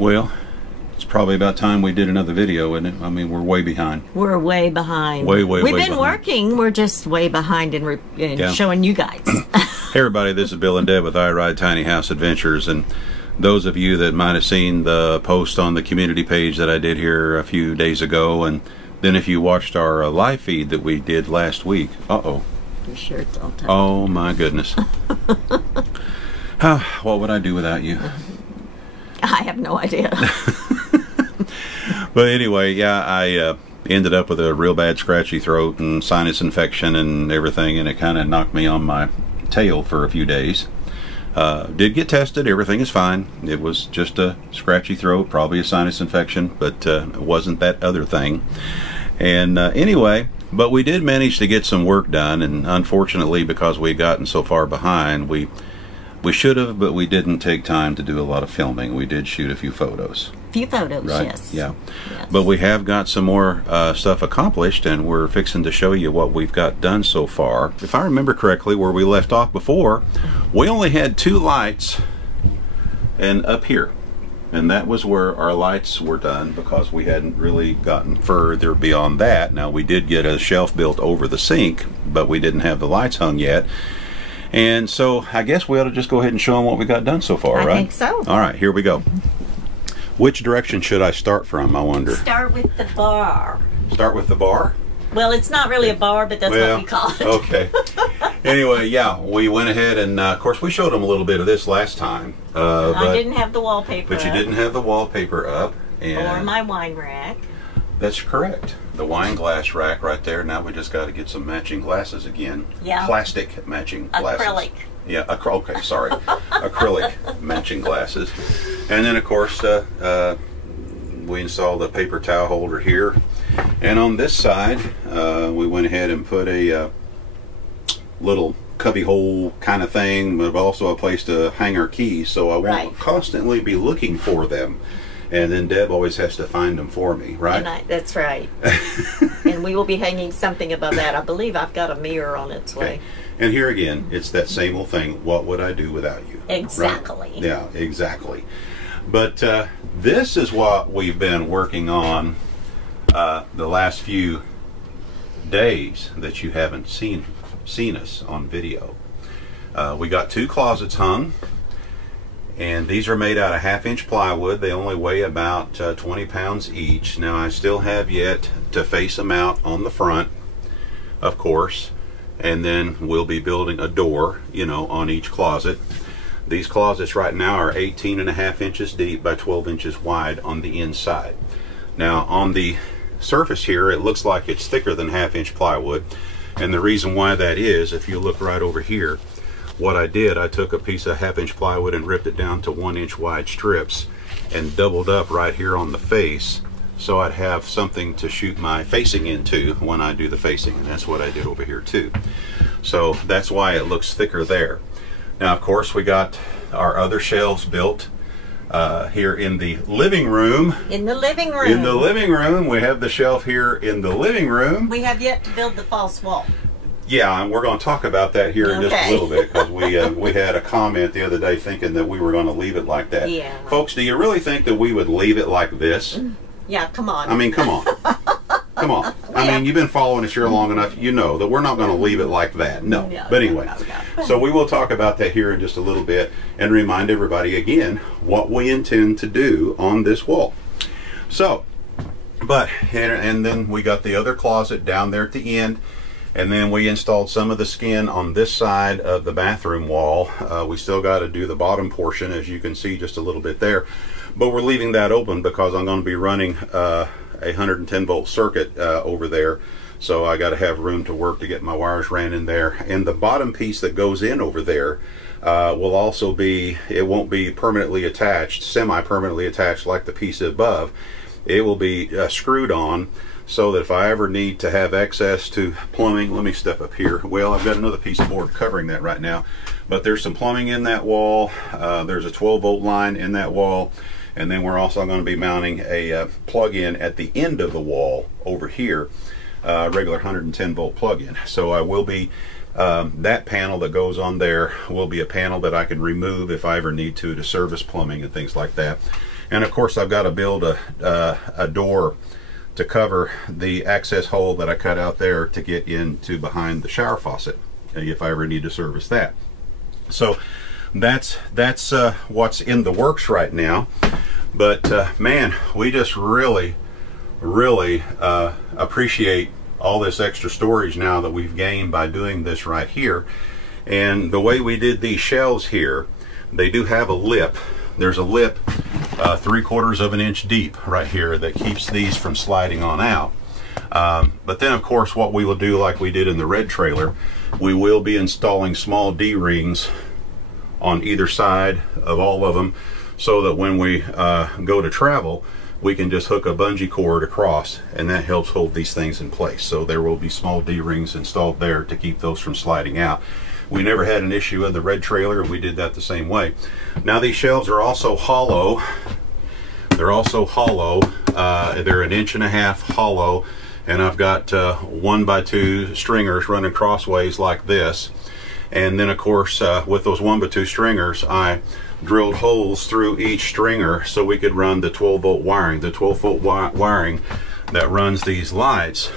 Well, it's probably about time we did another video, isn't it? I mean, we're way behind. We're way behind. We've been behind. working. We're just way behind in showing you guys. Hey everybody, this is Bill and Deb with I Ride Tiny House Adventures, and those of you that might have seen the post on the community page that I did here a few days ago, and then if you watched our live feed that we did last week, Your shirt's all tight. Oh my goodness. What would I do without you? I have no idea. But anyway, yeah, I ended up with a real bad scratchy throat and sinus infection and everything, and it kind of knocked me on my tail for a few days. Did get tested, everything is fine. It was just a scratchy throat, probably a sinus infection, but it wasn't that other thing. And anyway, but we did manage to get some work done, and unfortunately, because we'd gotten so far behind, we should have, but we didn't take time to do a lot of filming. We did shoot a few photos. Few photos, right? Yes. Yeah. Yes. But we have got some more stuff accomplished, and we're fixing to show you what we've got done so far. If I remember correctly, where we left off before, we only had 2 lights and up here. And that was where our lights were done, because we hadn't really gotten further beyond that. Now, we did get a shelf built over the sink, but we didn't have the lights hung yet. And so I guess we ought to just go ahead and show them what we got done so far, right? I think so. All right, here we go. Which direction should I start from, I wonder? Start with the bar. Start with the bar? Well, it's not really a bar, but that's what we call it. Okay. Anyway, yeah, we went ahead and, of course, we showed them a little bit of this last time. I didn't have the wallpaper But you didn't have the wallpaper up. And or my wine rack. That's correct. The wine glass rack right there. Now we just got to get some matching glasses again. Yeah. Plastic matching glasses. Acrylic. Yeah, okay, sorry. Acrylic matching glasses. And then, of course, we installed a paper towel holder here. And on this side, we went ahead and put a little cubby hole kind of thing, but also a place to hang our keys, so I won't constantly be looking for them. And then Deb always has to find them for me, right? And that's right. And we will be hanging something above that. I believe I've got a mirror on its way. And here again, it's that same old thing. What would I do without you? Exactly. Right? Yeah, exactly. But this is what we've been working on the last few days that you haven't seen us on video. We got 2 closets hung. And these are made out of 1/2-inch plywood. They only weigh about 20 pounds each. Now, I still have yet to face them out on the front, of course. And then we'll be building a door, you know, on each closet. These closets right now are 18.5 inches deep by 12 inches wide on the inside. Now, on the surface here, it looks like it's thicker than 1/2-inch plywood. And the reason why that is, if you look right over here, what I did, I took a piece of 1/2-inch plywood and ripped it down to 1-inch wide strips and doubled up right here on the face, so I'd have something to shoot my facing into when I do the facing, and that's what I did over here too. So that's why it looks thicker there. Now, of course, we got our other shelves built here in the living room. In the living room. In the living room. We have the shelf here in the living room. We have yet to build the false wall. Yeah, and we're going to talk about that here in just a little bit, because we had a comment the other day thinking that we were going to leave it like that. Yeah. Folks, do you really think that we would leave it like this? Yeah, come on. I mean, come on. Come on. I mean, you've been following us here long enough. You know that we're not going to leave it like that. No. But anyway, so we will talk about that here in just a little bit and remind everybody again what we intend to do on this wall. So, and then we got the other closet down there at the end. And then we installed some of the skin on this side of the bathroom wall. We still got to do the bottom portion, as you can see just a little bit there. But we're leaving that open because I'm going to be running a 110 volt circuit over there. So I got to have room to work to get my wires ran in there. And the bottom piece that goes in over there will also be, it won't be permanently attached, semi-permanently attached like the piece above. It will be screwed on, so that if I ever need to have access to plumbing, let me step up here. Well, I've got another piece of board covering that right now, but there's some plumbing in that wall. There's a 12 volt line in that wall, and then we're also going to be mounting a plug-in at the end of the wall over here, regular 110 volt plug-in. So I will be, that panel that goes on there will be a panel that I can remove if I ever need to service plumbing and things like that. And of course I've got to build a door to cover the access hole that I cut out there to get into behind the shower faucet if I ever need to service that. So that's what's in the works right now. But man, we just really appreciate all this extra storage now that we've gained by doing this right here. And the way we did these shelves here, they do have a lip. There's a lip 3/4 of an inch deep right here that keeps these from sliding on out. But then of course what we will do, like we did in the red trailer, we will be installing small D-rings on either side of all of them, so that when we go to travel, we can just hook a bungee cord across, and that helps hold these things in place. So there will be small D-rings installed there to keep those from sliding out. We never had an issue in the red trailer, and we did that the same way. Now these shelves are also hollow. They're also hollow. They're 1.5 inches hollow, and I've got 1x2 stringers running crossways like this. And then of course with those 1x2 stringers, I drilled holes through each stringer so we could run the 12-volt wiring. The 12-volt wiring that runs these lights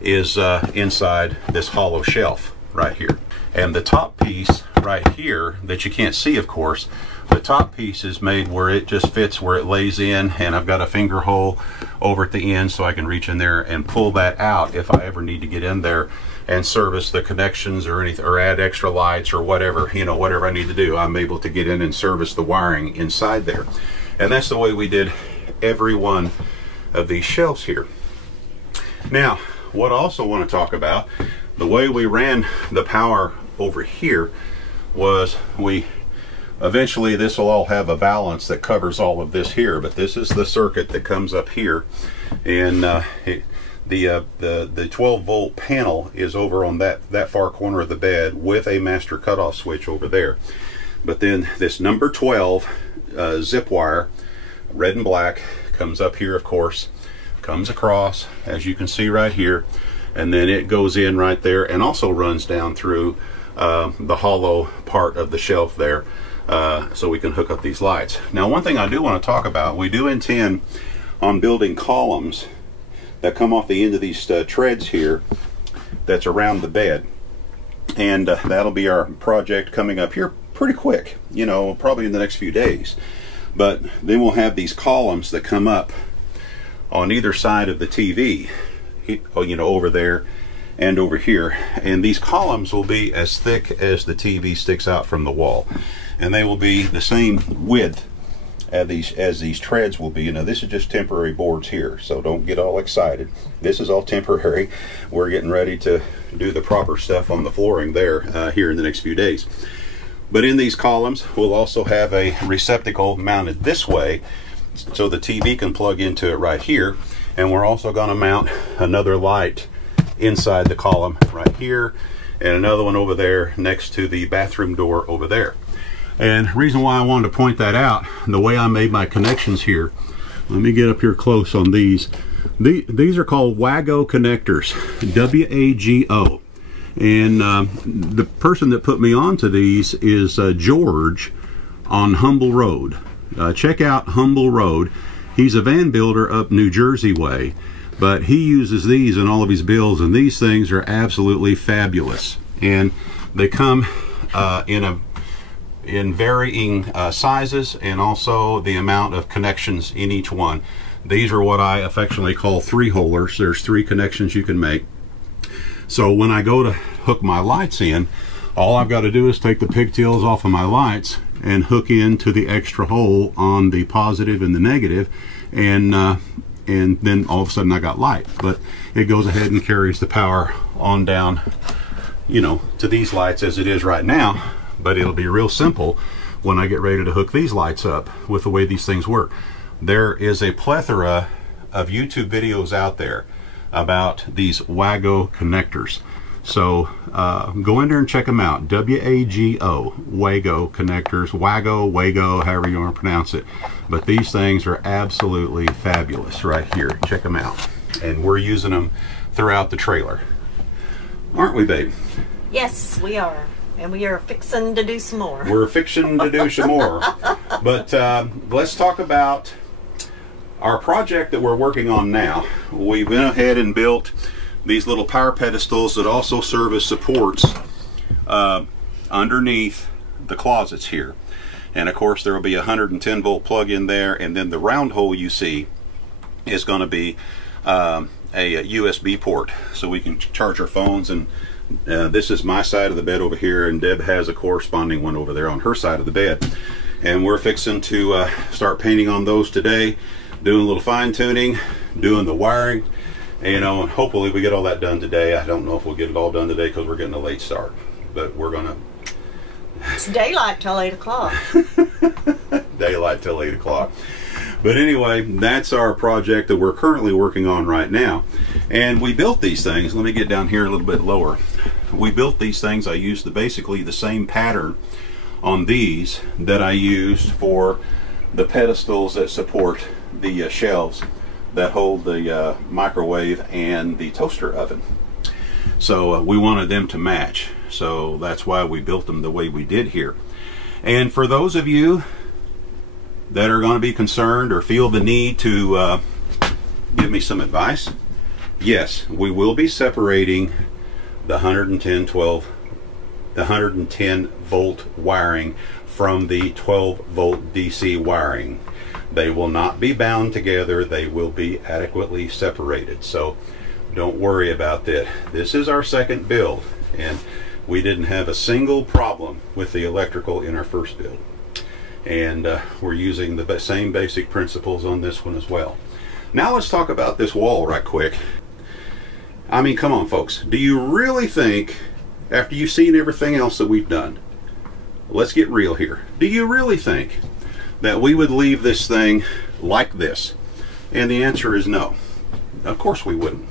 is inside this hollow shelf right here. And the top piece right here that you can't see, of course, the top piece is made where it just fits where it lays in, and I've got a finger hole over at the end so I can reach in there and pull that out if I ever need to get in there and service the connections or anything, or add extra lights or whatever, you know, whatever I need to do, I'm able to get in and service the wiring inside there. And that's the way we did every one of these shelves here. Now, what I also want to talk about, the way we ran the power over here was eventually this will all have a valance that covers all of this here, but this is the circuit that comes up here, and the 12-volt panel is over on that far corner of the bed with a master cutoff switch over there. But then this number 12 zip wire, red and black, comes up here, of course, comes across, as you can see right here, and then it goes in right there and also runs down through the hollow part of the shelf there, so we can hook up these lights. Now, one thing I do want to talk about, we do intend on building columns that come off the end of these treads here that's around the bed, and that'll be our project coming up here pretty quick, you know, probably in the next few days. But then we'll have these columns that come up on either side of the TV, you know, over there and over here, and these columns will be as thick as the TV sticks out from the wall, and they will be the same width as these treads will be. You know, this is just temporary boards here, so don't get all excited. This is all temporary. We're getting ready to do the proper stuff on the flooring there here in the next few days. But in these columns, we'll also have a receptacle mounted this way so the TV can plug into it right here, and we're also going to mount another light inside the column right here, and another one over there next to the bathroom door over there. And the reason why I wanted to point that out, the way I made my connections here, let me get up here close on these. These are called Wago connectors, W-A-G-O. And the person that put me onto these is George on Humble Road. Check out Humble Road. He's a van builder up New Jersey way, but he uses these in all of his builds, and these things are absolutely fabulous. And they come in varying sizes, and also the amount of connections in each one. These are what I affectionately call 3-holers. There's 3 connections you can make. So when I go to hook my lights in, all I've got to do is take the pigtails off of my lights and hook into the extra hole on the positive and the negative, and then all of a sudden I got light. But it goes ahead and carries the power on down, you know, to these lights as it is right now. But it'll be real simple when I get ready to hook these lights up with the way these things work. There is a plethora of YouTube videos out there about these Wago connectors. So go in there and check them out. W-A-G-O, Wago connectors, Wago, however you want to pronounce it. But these things are absolutely fabulous right here. Check them out. And we're using them throughout the trailer. Aren't we, babe? Yes, we are. And we are fixing to do some more. We're fixing to do some more. But let's talk about our project that we're working on now. We went ahead and built these little power pedestals that also serve as supports underneath the closets here. And of course there will be a 110 volt plug in there, and then the round hole you see is going to be a USB port, so we can charge our phones. And this is my side of the bed over here, and Deb has a corresponding one over there on her side of the bed. And we're fixing to start painting on those today, doing a little fine tuning, doing the wiring, and hopefully we get all that done today. I don't know if we'll get it all done today because we're getting a late start, but we're gonna. It's daylight till 8 o'clock. Daylight till 8 o'clock. But anyway, that's our project that we're currently working on right now. And we built these things. Let me get down here a little bit lower. We built these things. I used basically the same pattern on these that I used for the pedestals that support the shelves that hold the microwave and the toaster oven. So we wanted them to match. So that's why we built them the way we did here. And for those of you that are going to be concerned or feel the need to give me some advice, yes, we will be separating the 110 volt wiring from the 12 volt DC wiring. They will not be bound together. They will be adequately separated. So don't worry about that. This is our second build, and we didn't have a single problem with the electrical in our first build. And we're using the same basic principles on this one as well. Now let's talk about this wall right quick. I mean, come on folks, do you really think, after you've seen everything else that we've done, let's get real here, do you really think that we would leave this thing like this? And the answer is no. Of course we wouldn't.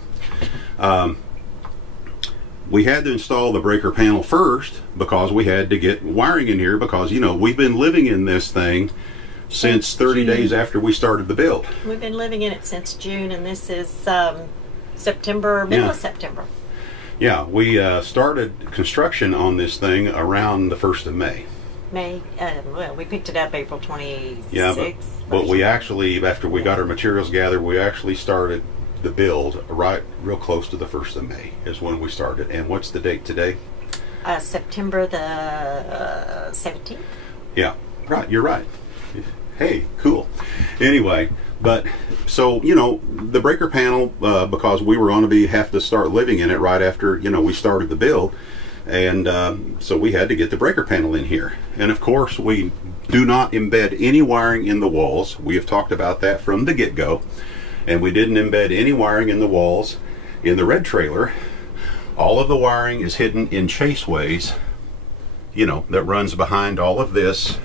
We had to install the breaker panel first because we had to get wiring in here, because we've been living in this thing since 30 days after we started the build. We've been living in it since June, and this is September, middle of September. Yeah, we started construction on this thing around the 1st of May. Well, we picked it up April 26th. Yeah, but we actually, after we got our materials gathered, we actually started the build right real close to the 1st of May is when we started. And what's the date today? September the 17th. Yeah, right, you're right. Hey, cool. Anyway, but so the breaker panel, because we were going to have to start living in it right after we started the build, and so we had to get the breaker panel in here. And of course we do not embed any wiring in the walls. We have talked about that from the get-go. And we didn't embed any wiring in the walls in the red trailer. All of the wiring is hidden in chaseways, that runs behind all of this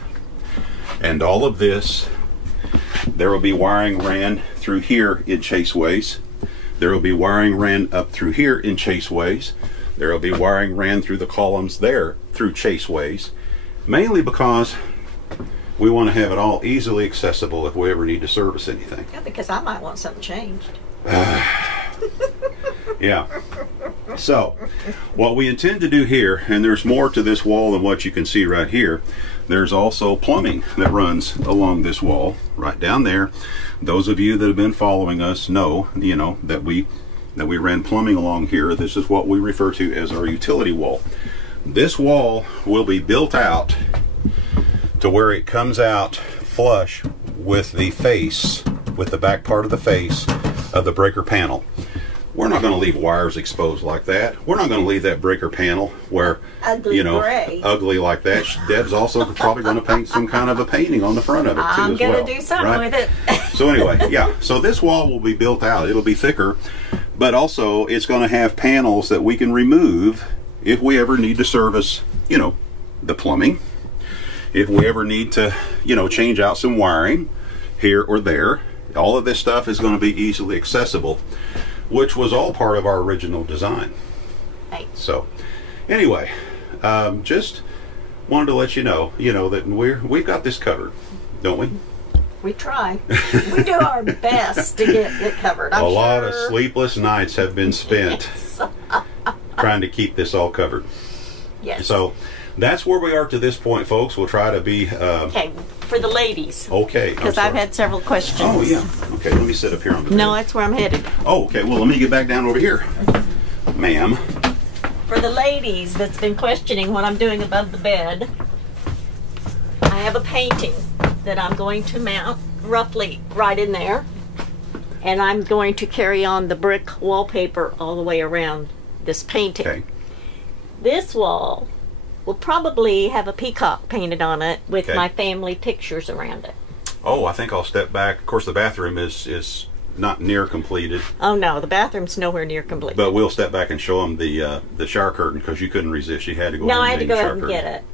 and all of this. There will be wiring ran through here in chaseways. There will be wiring ran up through here in chaseways. There will be wiring ran through the columns there through chaseways, mainly because we want to have it all easily accessible if we ever need to service anything. Yeah, because I might want something changed. Yeah. So, what we intend to do here, and there's more to this wall than what you can see right here, there's also plumbing that runs along this wall, right down there. Those of you that have been following us know, that we ran plumbing along here. This is what we refer to as our utility wall. This wall will be built out to where it comes out flush with the face, with the back part of the face of the breaker panel. We're not going to leave wires exposed like that. We're not going to leave that breaker panel where, ugly gray. Ugly like that. Deb's also probably going to paint some kind of a painting on the front of it too as well. I'm going to do something with it. So anyway, yeah. So this wall will be built out. It'll be thicker, but also it's going to have panels that we can remove if we ever need to service, the plumbing. If we ever need to, change out some wiring here or there. All of this stuff is going to be easily accessible, which was all part of our original design. Right. So, anyway, just wanted to let you know, that we've got this covered, don't we? We try. We do our best to get it covered. A lot of sleepless nights have been spent trying to keep this all covered. Yes. So, that's where we are to this point, folks. We'll try to be... okay, for the ladies. Okay. Because I've had several questions. Oh, yeah. Okay, let me sit up here on the bed. No, that's where I'm headed. Oh, okay. Well, let me get back down over here, ma'am. For the ladies that's been questioning what I'm doing above the bed, I have a painting that I'm going to mount roughly right in there. And I'm going to carry on the brick wallpaper all the way around this painting. Okay. This wall will probably have a peacock painted on it with Okay. my family pictures around it. Oh, I think I'll step back. Of course, the bathroom is not near completed. Oh no, the bathroom's nowhere near complete. But we'll step back and show them the shower curtain because you couldn't resist. You had to go. No, ahead I had to and go hang the ahead and shower get curtain. it.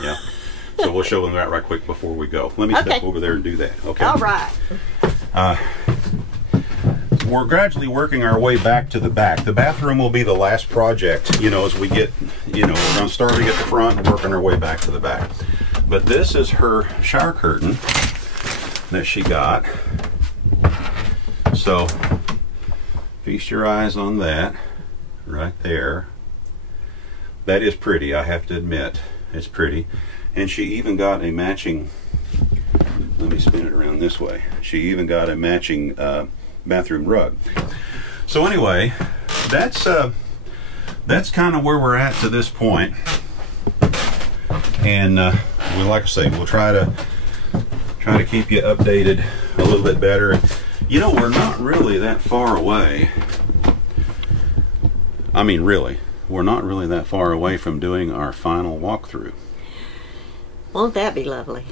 Yeah, yeah. So we'll show them that right quick before we go. Let me Okay. step over there and do that. Okay. All right. We're gradually working our way back to the back. The bathroom will be the last project, you know, as we get, you know, we're starting at the front and working our way back to the back. But this is her shower curtain that she got. So, feast your eyes on that right there. That is pretty, I have to admit. It's pretty. And she even got a matching, let me spin it around this way. She even got a matching bathroom rug. So anyway, that's kind of where we're at to this point. And well, like I say, we'll try to keep you updated a little bit better. You know, we're not really that far away. I mean, really, we're not really that far away from doing our final walkthrough. Won't that be lovely?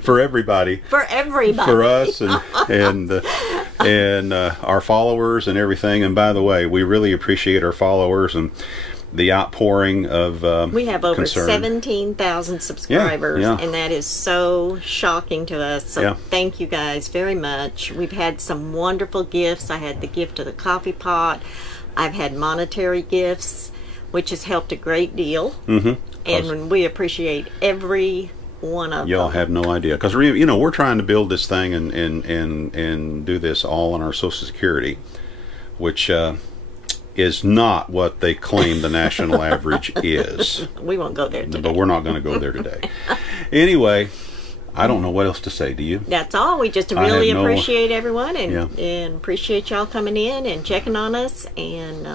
For everybody. For everybody. For us and our followers and everything. And by the way, we really appreciate our followers and the outpouring of we have over concern. 17,000 subscribers, yeah. and that is so shocking to us. So Yeah. thank you guys very much. We've had some wonderful gifts. I had the gift of the coffee pot. I've had monetary gifts, which has helped a great deal. Mm-hmm. And we appreciate every one of Y'all them. have no idea, because you know, we're trying to build this thing and do this all on our Social Security, which is not what they claim the national average is. We won't go there today. But we're not going to go there today. Anyway, I don't know what else to say. Do you? That's all. We just I really have no- appreciate everyone and, Yeah. and appreciate y'all coming in and checking on us. And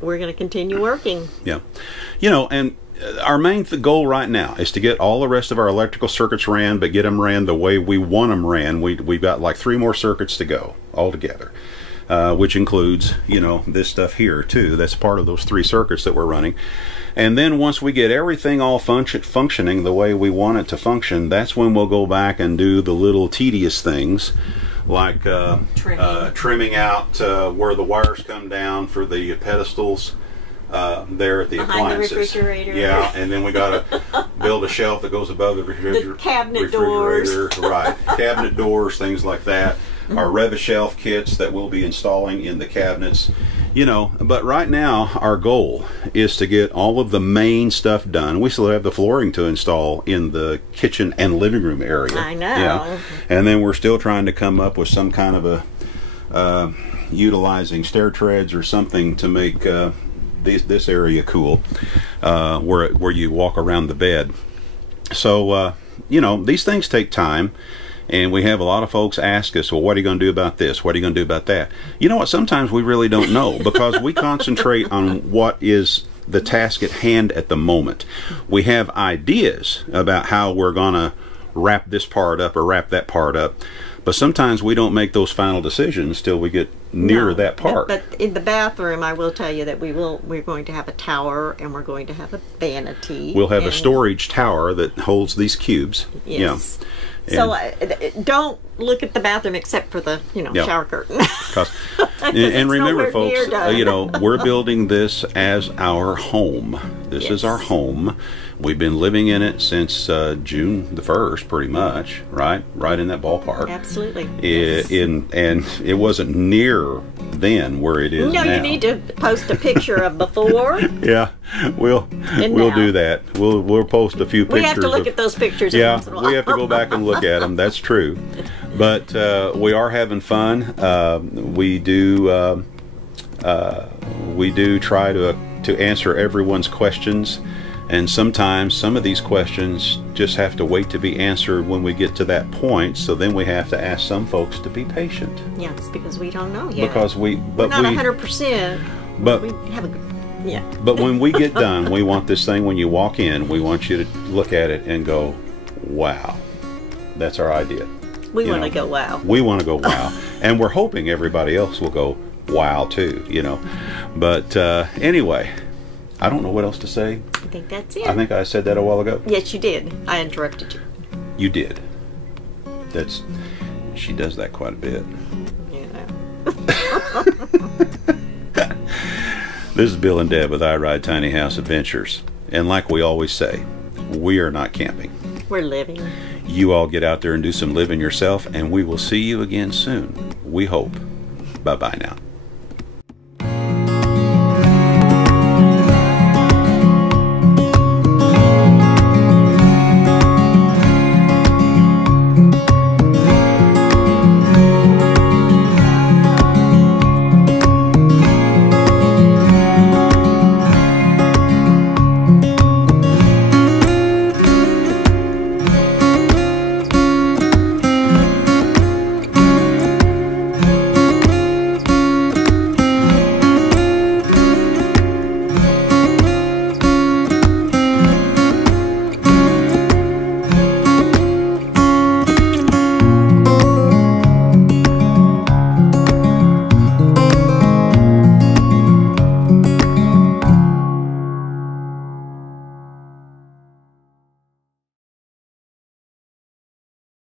we're going to continue working. Yeah. You know, and our main goal right now is to get all the rest of our electrical circuits ran, but get them ran the way we want them ran. We've got like 3 more circuits to go altogether, which includes, you know, this stuff here too. That's part of those 3 circuits that we're running. And then once we get everything all functioning the way we want it to function, that's when we'll go back and do the little tedious things, like trimming out where the wires come down for the pedestals. There at the Behind the appliances. refrigerator. Yeah, and then we got to build a shelf that goes above the refrigerator. The cabinet doors. Right. Cabinet doors, things like that. Our Rev-A-Shelf kits that we'll be installing in the cabinets. You know, but right now our goal is to get all of the main stuff done. We still have the flooring to install in the kitchen and living room area. I know. Yeah. And then we're still trying to come up with some kind of a utilizing stair treads or something to make this area cool, where you walk around the bed. So you know, these things take time, and we have a lot of folks ask us, well, what are you going to do about this? What are you going to do about that? You know what? Sometimes we really don't know, because we concentrate on what is the task at hand at the moment. We have ideas about how we're going to wrap this part up or wrap that part up, but sometimes we don't make those final decisions till we get near that part. But in the bathroom, I will tell you that we're going to have a tower, and we're going to have a vanity. We'll have a storage tower that holds these cubes. Yes. Yeah. So don't look at the bathroom except for the shower curtain. And remember, nowhere folks, near done. you know, we're building this as our home. This is our home. We've been living in it since June the 1st, pretty much, right in that ballpark. Absolutely. And it wasn't near then where it is now. You need to post a picture of before. Yeah, we'll now. do that. We'll post a few pictures. We have to look at those pictures. Yeah, once in a while. we have to go back and look at them. That's true. But we are having fun. We do try to to answer everyone's questions. And sometimes some of these questions just have to wait to be answered when we get to that point. So then we have to ask some folks to be patient. Yes, because we don't know yet. Because we're not 100%. But we have a yeah. But when we get done, we want this thing, when you walk in, we want you to look at it and go, wow. That's our idea. We want to go wow. We want to go wow. And we're hoping everybody else will go wow too, you know. But anyway, I don't know what else to say. I think that's it. I think I said that a while ago. Yes, you did. I interrupted you. You did. She does that quite a bit. Yeah. This is Bill and Deb with I Ride Tiny House Adventures. And like we always say, we are not camping. We're living. You all get out there and do some living yourself, and we will see you again soon. We hope. Bye-bye now.